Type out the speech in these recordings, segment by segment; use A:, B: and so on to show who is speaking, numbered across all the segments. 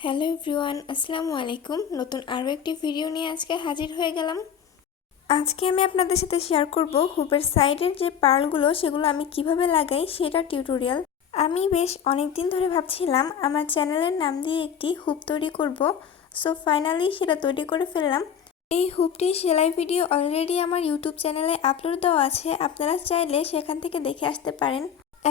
A: Hello everyone, আসসালামু আলাইকুম। নতুন আরও একটি ভিডিও নিয়ে আজকে হাজির হয়ে গেলাম। আজকে আমি আপনাদের সাথে শেয়ার করব হুপের সাইডের যে পার্লগুলো, সেগুলো আমি কীভাবে লাগাই সেটা টিউটোরিয়াল। আমি বেশ অনেক দিন ধরে ভাবছিলাম আমার চ্যানেলের নাম দিয়ে একটি হুপ তৈরি করব। সো ফাইনালি সেটা তৈরি করে ফেললাম। এই হুপটি সেলাই ভিডিও অলরেডি আমার ইউটিউব চ্যানেলে আপলোড দেওয়া আছে। আপনারা চাইলে সেখান থেকে দেখে আসতে পারেন।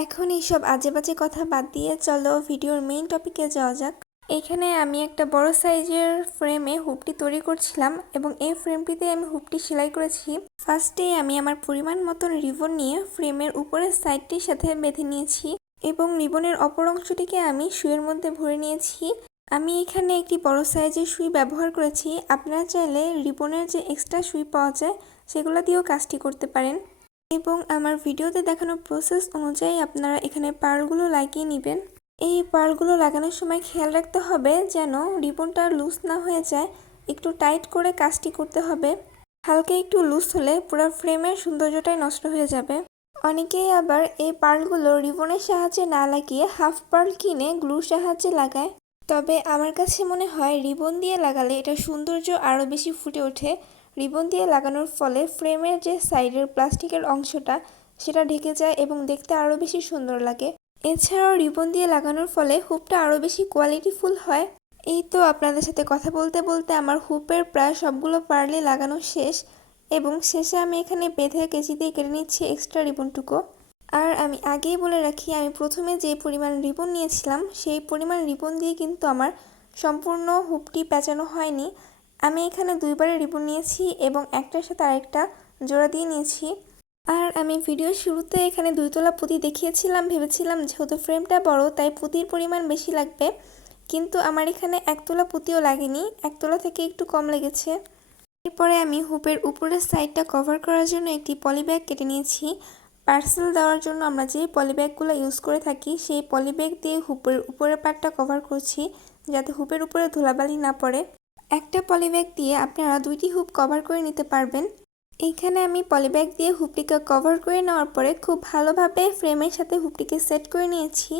A: এখন এইসব আজে বাজে কথা বাদ দিয়ে চলো ভিডিওর মেইন টপিকে যাওয়া যাক। এখানে আমি একটা বড় সাইজের ফ্রেমে হুপটি তৈরি করছিলাম এবং এই ফ্রেমটিতে আমি হুপটি সেলাই করেছি। ফার্স্টে আমি আমার পরিমাণ মতন রিবন নিয়ে ফ্রেমের উপরের সাইডটির সাথে বেঁধে নিয়েছি এবং রিবনের অপর অংশটিকে আমি সুইয়ের মধ্যে ভরে নিয়েছি। আমি এখানে একটি বড় সাইজের সুই ব্যবহার করেছি। আপনারা চাইলে রিবনের যে এক্সট্রা সুই পাওয়া যায়, সেগুলো দিয়েও কাজটি করতে পারেন। এবং আমার ভিডিওতে দেখানো প্রসেস অনুযায়ী আপনারা এখানে পার্লগুলো লাগিয়ে নেবেন। এই পার্লগুলো লাগানোর সময় খেয়াল রাখতে হবে যেন রিবনটা লুজ না হয়ে যায়। একটু টাইট করে কাজটি করতে হবে। হালকা একটু লুজ হলে পুরো ফ্রেমের সৌন্দর্যটাই নষ্ট হয়ে যাবে। অনেকেই আবার এই পার্লগুলো রিবনের সাহায্যে না লাগিয়ে হাফ পার্ল কিনে গ্লুর সাহায্যে লাগায়। তবে আমার কাছে মনে হয় রিবন দিয়ে লাগালে এটা সৌন্দর্য আরও বেশি ফুটে ওঠে। রিবন দিয়ে লাগানোর ফলে ফ্রেমের যে সাইডের প্লাস্টিকের অংশটা, সেটা ঢেকে যায় এবং দেখতে আরও বেশি সুন্দর লাগে। এছাড়াও রিবন দিয়ে লাগানোর ফলে হুপটা আরও বেশি কোয়ালিটিফুল হয়। এই তো আপনাদের সাথে কথা বলতে বলতে আমার হুপের প্রায় সবগুলো পার্লে লাগানো শেষ এবং শেষে আমি এখানে বেঁধে কেজি দিয়ে কেটে নিচ্ছি এক্সট্রা রিবনটুকু। আর আমি আগেই বলে রাখি, আমি প্রথমে যে পরিমাণ রিবন নিয়েছিলাম, সেই পরিমাণ রিবন দিয়ে কিন্তু আমার সম্পূর্ণ হুপটি পেঁচানো হয়নি। আমি এখানে দুইবারে রিবন নিয়েছি এবং একটার সাথে আরেকটা জোড়া দিয়ে নিয়েছি। আর আমি ভিডিওর শুরুতে এখানে দুইতলা পুঁতি দেখিয়েছিলাম, ভেবেছিলাম যেহেতু ফ্রেমটা বড়, তাই পুঁতির পরিমাণ বেশি লাগবে। কিন্তু আমার এখানে একতলা পুঁতিও লাগেনি, একতলা থেকে একটু কম লেগেছে। এরপরে আমি হুপের উপরের সাইডটা কভার করার জন্য একটি পলিব্যাগ কেটে নিয়েছি। পার্সেল দেওয়ার জন্য আমরা যে পলিব্যাগগুলো ইউজ করে থাকি, সেই পলিব্যাগ দিয়ে হুপের উপরের পার্টটা কভার করছি, যাতে হুপের উপরে ধুলাবালি না পড়ে। একটা পলিব্যাগ দিয়ে আপনারা দুইটি হুপ কভার করে নিতে পারবেন। এইখানে আমি পলিব্যাগ দিয়ে হুপটিকে কভার করে নেওয়ার পরে খুব ভালোভাবে ফ্রেমের সাথে হুপটিকে সেট করে নিয়েছি,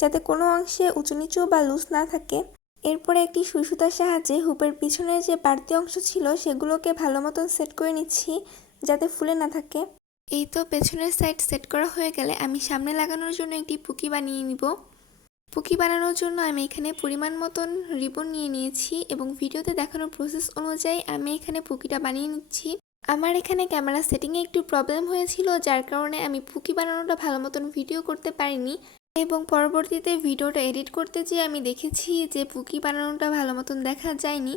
A: যাতে কোনো অংশে উঁচু নিচু বা লুজ না থাকে। এরপরে একটি সুই সুতার সাহায্যে হুপের পিছনের যে বাড়তি অংশ ছিল, সেগুলোকে ভালো মতন সেট করে নিচ্ছি, যাতে ফুলে না থাকে। এই তো পেছনের সাইড সেট করা হয়ে গেলে আমি সামনে লাগানোর জন্য একটি পুকি বানিয়ে নিব। পুকি বানানোর জন্য আমি এখানে পরিমাণ মতন রিবন নিয়ে নিয়েছি এবং ভিডিওতে দেখানোর প্রসেস অনুযায়ী আমি এখানে পুকিটা বানিয়ে নিচ্ছি। আমার এখানে ক্যামেরা সেটিংয়ে একটু প্রবলেম হয়েছিল, যার কারণে আমি পুকি বানানোটা ভালো মতন ভিডিও করতে পারিনি এবং পরবর্তীতে ভিডিওটা এডিট করতে যেয়ে আমি দেখেছি যে পুকি বানানোটা ভালো মতন দেখা যায়নি।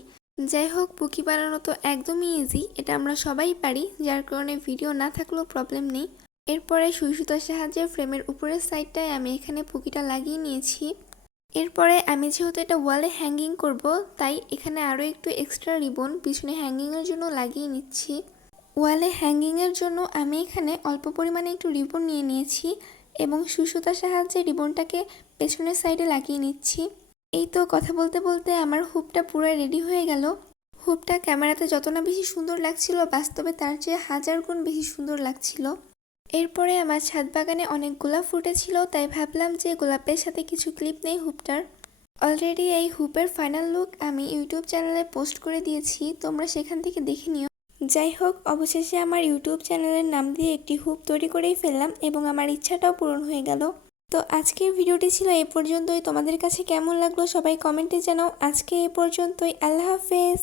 A: যাই হোক, পুকি বানানো তো একদমই ইজি এটা আমরা সবাই পারি, যার কারণে ভিডিও না থাকলেও প্রবলেম নেই। এরপরে সুই সুতার সাহায্যে ফ্রেমের উপরের সাইডটায় আমি এখানে পুকিটা লাগিয়ে নিয়েছি। এরপরে আমি যেহেতু এটা ওয়ালে হ্যাঙ্গিং করব, তাই এখানে আরও একটু এক্সট্রা রিবন পিছনে হ্যাঙ্গিংয়ের জন্য লাগিয়ে নিচ্ছি। ওয়ালে হ্যাঙ্গিংয়ের জন্য আমি এখানে অল্প পরিমাণে একটু রিবন নিয়ে নিয়েছি এবং সুসুতার সাহায্যে রিবনটাকে পেছনের সাইডে লাগিয়ে নিচ্ছি। এই তো কথা বলতে বলতে আমার হুপটা পুরো রেডি হয়ে গেল। হুপটা ক্যামেরাতে যত না বেশি সুন্দর লাগছিল, বাস্তবে তার চেয়ে হাজার গুণ বেশি সুন্দর লাগছিল। এরপরে আমার ছাদ বাগানে অনেক গোলাপ ফুটেছিল, তাই ভাবলাম যে গোলাপের সাথে কিছু ক্লিপ নেই হুপটার। অলরেডি এই হুপের ফাইনাল লুক আমি ইউটিউব চ্যানেলে পোস্ট করে দিয়েছি, তোমরা সেখান থেকে দেখে নিও। যাই হোক অবশেষে আমার ইউটিউব চ্যানেলের নাম দিয়ে একটি হুপ তৈরি করেই ফেললাম এবং আমার ইচ্ছাটাও পূরণ হয়ে গেল। তো আজকের ভিডিওটি ছিল এ পর্যন্তই। তোমাদের কাছে কেমন লাগল সবাই কমেন্টে জানাও। আজকে এ পর্যন্তই। আল্লাহ হাফেজ।